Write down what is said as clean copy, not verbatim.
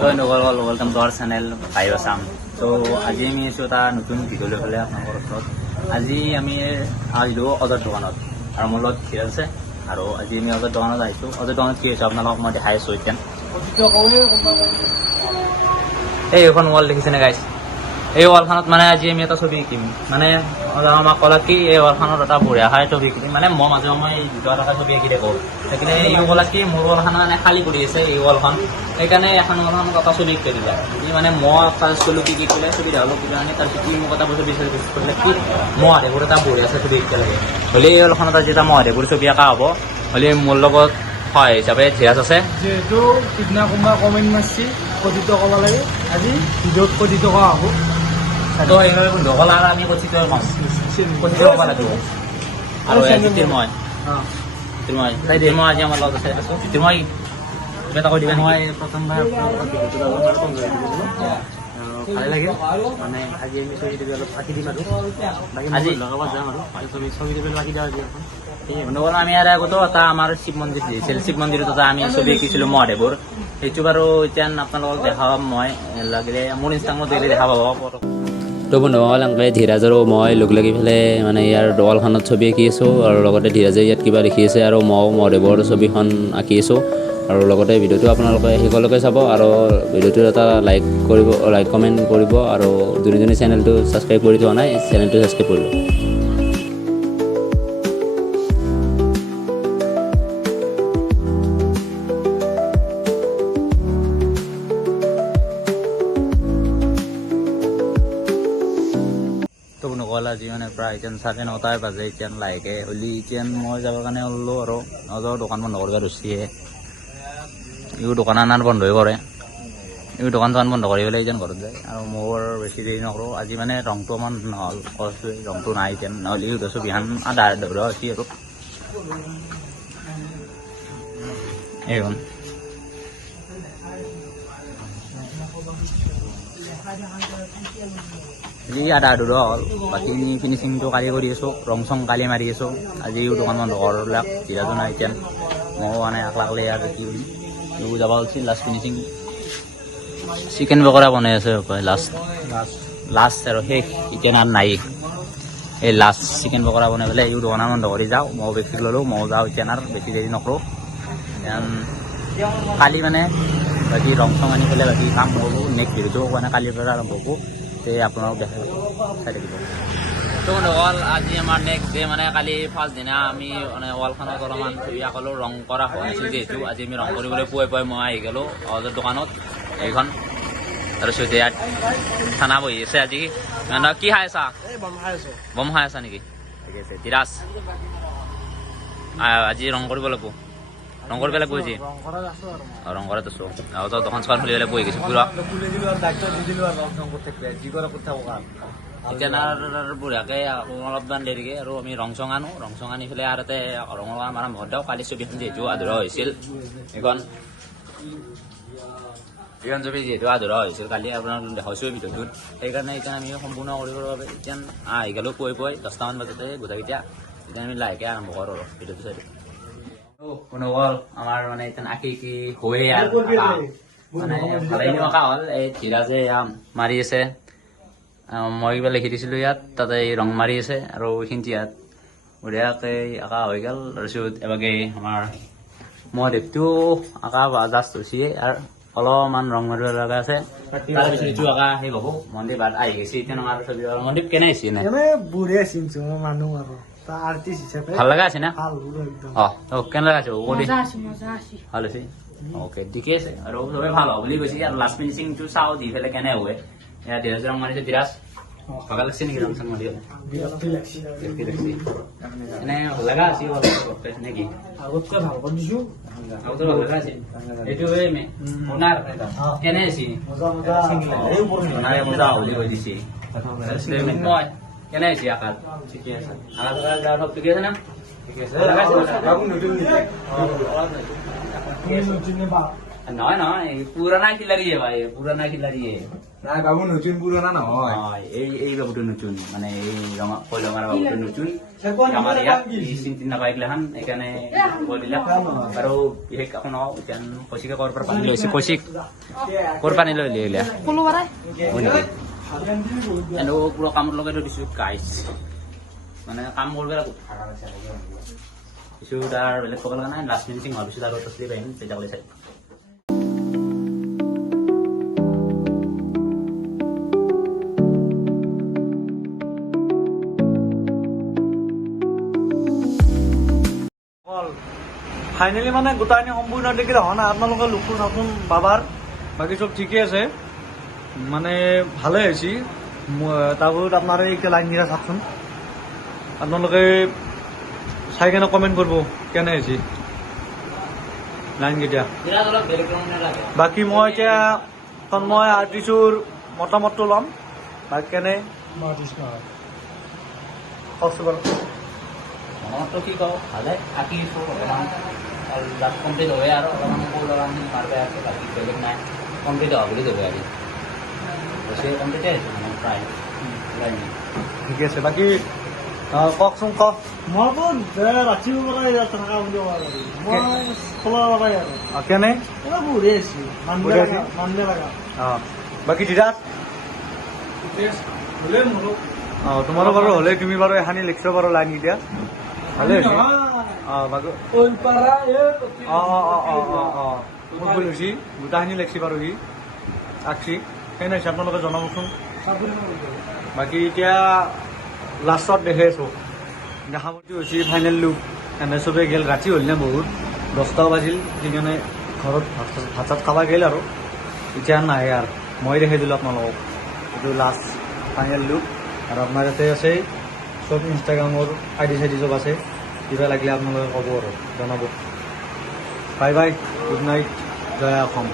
Welcome to hour channel ভাইব আছাম। তো আজি আমি আছোঁ এটা নতুন ভিডিঅ' লৈ পেলাই আপোনালোকৰ ওচৰত। আজি আমি আহিলোঁ অজৰ দোকানত আৰু মোৰ লগত ঠিক আছে। আৰু আজি আমি অজৰ দোকানত আহিছোঁ। অজৰ দোকানত কি হৈছে আপোনালোকক মই দেখাই আছোঁ এতিয়া। এইখন ৱাল দেখিছেনে গাইছ? এই ৱালখনত মানে আজি আমি এটা ছবি শিকিম। মানে আমাক ক'লে কি এই ৱালখনত এটা বঢ়িয়া খাই ছবি শিকিম। মানে মই মাজে সময়ে এই ভিডিঅ'ত এটা ছবি শিকি থাকোঁ। সেইকাৰণে এই ক'লে কি মোৰ ৱালখন মানে খালী কৰি আছে এই ৱালখন। সেইকাৰণে এখন ৱালখনত এটা ছবি শিকাই দিলে। এই মানে মই ফাৰ্ষ্ট চলো কি কৰিলে ছবি দেখালোঁ কিবা আনি তাৰপিছত কি মোক এটা বস্তু বিচাৰি কৰিলে কি মহাদেৱৰ এটা বঢ়িয়া আছে ছবি শিকাই লাগে। হ'লে এই ৱালখনত আজি এটা মহাদেৱৰ ছবি আঁকা হ'ব। হ'লে মোৰ লগত হয় হিচাপে ধীৰাজ আছে। যেহেতু সিদিনা কোনোবা কমেণ্ট মাৰিছে কথিত ক'ব লাগে, আজি ভিডিঅ'ত কথিত কোৱা হ'ব। তো সেইভাবে বন্ধু ক'লা আৰু আমি কথিত ক'ম, কথিত ক'ব লাগিব। আৰু জ্যোতিৰ্ময় আজি আমাৰ লগত আছে। জ্যোতিৰ্ময় কিবা এটা কৈ দিবা। মই প্ৰথমবাৰ ভালে লাগিল। মানে আজি আমি ছবি টিপি অলপ আঁকি দিম আৰু বাকী আজি লগাব যাম আৰু ছবি টিপি আঁকি দিয়া আজি এখন। বন্ধুসকল আমি ইয়াৰ আগতো এটা আমাৰ শিৱ মন্দিৰ দিছিল। শিৱ মন্দিৰত এটা আমি ছবি আঁকিছিলোঁ মহাদেৱৰ। সেইটো বাৰু এতিয়া আপোনালোকক দেখাম মই, লাগিলে মোৰ ইনষ্টাগ্ৰামত দেখিলে দেখা পাব। তো বন্ধুসকল এনেকৈ ধীৰাজ আৰু মই লগ লাগি পেলাই মানে ইয়াৰ ৱালখনত ছবি আঁকি আছোঁ আৰু লগতে ধীৰাজে ইয়াত কিবা লিখি আছে আৰু মই মহাদেৱৰ ছবিখন আঁকি আছোঁ। আৰু লগতে ভিডিঅ'টো আপোনালোকে শেষলৈকে চাব আৰু ভিডিঅ'টোত এটা লাইক কমেণ্ট কৰিব আৰু যোনে চেনেলটো ছাবস্ক্ৰাইব কৰি থোৱা নাই চেনেলটো ছাবস্ক্ৰাইব কৰিব। তো নকল আজি মানে প্ৰায় এতিয়া 9:30 বাজে। এতিয়া লাহেকৈ হ'লি এতিয়া মই যাবৰ কাৰণে ওলালোঁ আৰু অজৰ দোকান বন্ধ কৰিব ধৰিছে। ইও দোকান আনাৰ বন্ধই কৰে। ইও দোকান বন্ধ কৰি পেলাই এতিয়া ঘৰত যায় আৰু মোৰ বেছি দেৰি নকৰোঁ। আজি মানে ৰংটো অকণমান নহ'ল, ৰংটো নাই এতিয়া, নহ'লে ইও ছবিখন আধা দৌৰা হৈছে আৰু এইখন আজি আধা দৌৰা হ'ল। বাকী ফিনিচিংটো কালি কৰি আছোঁ, ৰং চং কালি মাৰি আছোঁ। আজি দোকান বন্ধ কৰলাক, ধীৰাজো নাই এতিয়া, ময়ো মানে একলাকলে আৰু কি বুলি ইও যাব উঠিছিল। লাষ্ট ফিনিচিং চিকেন পকৰা বনাই আছে লাষ্ট আৰু শেষ এতিয়া আৰু নাই। এই লাষ্ট চিকেন পকৰা বনাই পেলাই ইও দোকান বন্ধ কৰি যাওঁ। ময়ো বেছি ল'লোঁ, ময়ো যাওঁ এতিয়া আৰু বেছি দেৰি নকৰোঁ। কালি মানে বাকী ৰং চং আনি পেলাই বাকী কাম কৰোঁ। নেক্সট ভিডিঅ'টো মানে কালিৰ পৰা আৰম্ভ হ'ব। তে আপোনালোক দেখাই চাই থাকিব। তো বন্ধুসকল আজি আমাৰ নেক্সট ডে মানে কালি ফাৰ্ষ্ট দিনা আমি মানে ৱালখনত অলপমান ছবি আঁকিলোঁ। ৰং কৰা হোৱা নাছিল যিহেতু আজি আমি ৰং কৰিবলৈ পুৱাই মই আহি গ'লোঁ অজৰ দোকানত এইখন। তাৰপিছত ইয়াত খানা বহি আছে আজি। কি খাই আছা? বম খাই আছা নেকি? ঠিক আছে ধীৰাজ আজি ৰং কৰিব লাগিব, ৰং কৰিব লাগিব আজি। ৰং কৰাত আছোঁ আৰু তই দোকান চোকান খুলি পেলাই বহি গৈছোঁ পুৰা। এতিয়া বঢ়িয়াকৈ অলপমান দেৰিকৈ আৰু আমি ৰং চং আনো। ৰং চং আনি পেলাই আৰু তাতে ৰঙৰ কাম আৰম্ভ দিওঁ। কালি ছবিখন যিহেতু আধৰুৱা হৈছিল, এইখন ছবি যিহেতু আধৰুৱা হৈছিল কালি আপোনাক দেখাইছোঁ ভিডিঅ'টোত। সেইকাৰণে এতিয়া আমি সম্পূৰ্ণ কৰিবৰ বাবে এতিয়া আহি গ'লোঁ পুৱাই 10টামান বজাতে গোটেইকেইটা। এতিয়া আমি লাহেকৈ আৰম্ভ কৰোঁ আৰু ভিডিঅ'টো চাই দিওঁ। বন্ধুসকল আমাৰ মানে এতিয়া আঁকি হৈয়ে আৰু মানে ভালেখিনি আঁকা হ'ল। এই ধীৰাজে মাৰি আছে, মই কিবা লিখি দিছিলোঁ ইয়াত, তাতে ৰং মাৰি আছে আৰু এইখিনি ইয়াত বঢ়িয়াকৈ আঁকা হৈ গ'ল। তাৰপিছত এবাগে আমাৰ মহাদেৱটো আঁকা জাষ্ট হৈছে আৰু অলপমান ৰং মাৰিব লগা আছে। তাৰপিছত এইটো আঁকা শেষ হ'ব। মন্দিৰ বাদ আহি গৈছে এতিয়া আৰু ছবি। মন্দিৰ কেনে হৈছে নে বঢ়িয়া চিনছো মানুহ আৰু আৰ্টিষ্ট হিচাপে ভাল লগা আছে না? কেনে লগা আছে ভাল হৈছে? অ'কে ঠিকে আছে আৰু চবেই ভাল হ'ব বুলি কৈছে। আৰু লাষ্ট ফিনিচিংটো চাওঁ দি পেলাই কেনে হয়। এয়া ধীৰাজ ৰং মাৰিছে। ধীৰাজ ভাগা লাগছে নেকি ৰং চং মাৰি? এনে ভাল লগা আছে নেকি? আগতকৈ ভাল কৰি দিছোঁ। আগতে ভাল লগা আছে। এইটো সোণাৰ কেনে আছে? মজা বুলি কৈ দিছে। মই কেনে হৈছে আকাত? ঠিকে আছে। আকাত ঠিকে আছে না? ঠিকে আছে। নহয় নহয় পুৰণা খিলাৰীয়ে ভাই পুৰণা খিলাৰীয়ে নাই বাবু নতুন পুৰণা নহয় এই বাবুটো নতুন মানে এই ৰঙা কয়লা মাৰা বাবুটো নতুন আমাৰ ইয়াত চিন্তি নাপাই গিলাখান সেইকাৰণে কৈ দিলাক আৰু বিশেষ একো নহয় এতিয়া কৌশিকে ক'ৰ পৰা পানী লৈ আহিছে কৌশিক ক'ৰ পানী লৈ আহিলে হয় নেকি এনেও পুৰা কামত লগাই থৈ দিছোঁ গাইছ মানে কাম কৰিব লাগিব কিছু তাৰ বেলেগ ক'ব লগা নাই লাষ্ট মিনিটিং হোৱাৰ পিছত আৰু তচলি পাৰিম তেতিয়াহ'লে চাই ফাইনেলি মানে গোটাইনি সম্পূৰ্ণ দেখিলে হোৱা নাই আপোনালোকে লোকটো চাচোন বাবাৰ বাকী চব ঠিকে আছে মানে ভালে হৈছে তাৰপিছত আপোনাৰ এতিয়া লাইনকেইটা চাওকচোন আপোনালোকে চাই কেনে কমেণ্ট কৰিব কেনে হৈছে লাইনকেইটা বাকী মই এতিয়া তন্ময় আৰ্টিষ্টৰ মতামতটো ল'ম বাকী কেনে কওকচোন বাৰু মনতো কি কওঁ ভালে আঁকিছোঁ অকণমান আৰু জাষ্ট কমপ্লিট হয় আৰু অলপমান সৰু ল'ৰাখিনি মাৰিব আছে বাকী বেলেগ নাই কমপ্লিট হোৱা বুলি ধৰে আজি বেছি কমপ্লিটে আহিছোঁ মানে প্ৰায় ঠিকে আছে বাকী কওকচোন কওক মইতো ৰাতিপুৱাৰ পৰাই থকা বুলি মই খোলা লগাই আৰু কেনে বঢ়িয়া আছোঁ মানবে লগা বাকী দিৰাত তোমাৰো বাৰু হ'লে তুমি বাৰু এখানি লিখিব পাৰো লাইন কেইটা ভালে হৈছে মোৰ ভুল হৈছে গোটাখিনি লিখছি বাৰু সি আঁকছি কেনে হৈছে আপোনালোকে জনাবচোন বাকী এতিয়া লাষ্টত দেখি আছোঁ দেখামতি হৈছে ফাইনেল লুক এনে চবে গেল ৰাতি হ'ল নে বহুত 10টা বাজিল সেইকাৰণে ঘৰত ভাত চাত খাব গেল আৰু এতিয়া নাহে আৰু মই দেখাই দিলোঁ আপোনালোকক এইটো লাষ্ট ফাইনেল লুক আৰু আপোনাৰ ইয়াতে আছে চব ইনষ্টাগ্ৰামৰ আইডি চাইডি চব আছে কিবা লাগিলে আপোনালোকে ক'ব আৰু জনাব বাই বাই গুড নাইট জয় অসম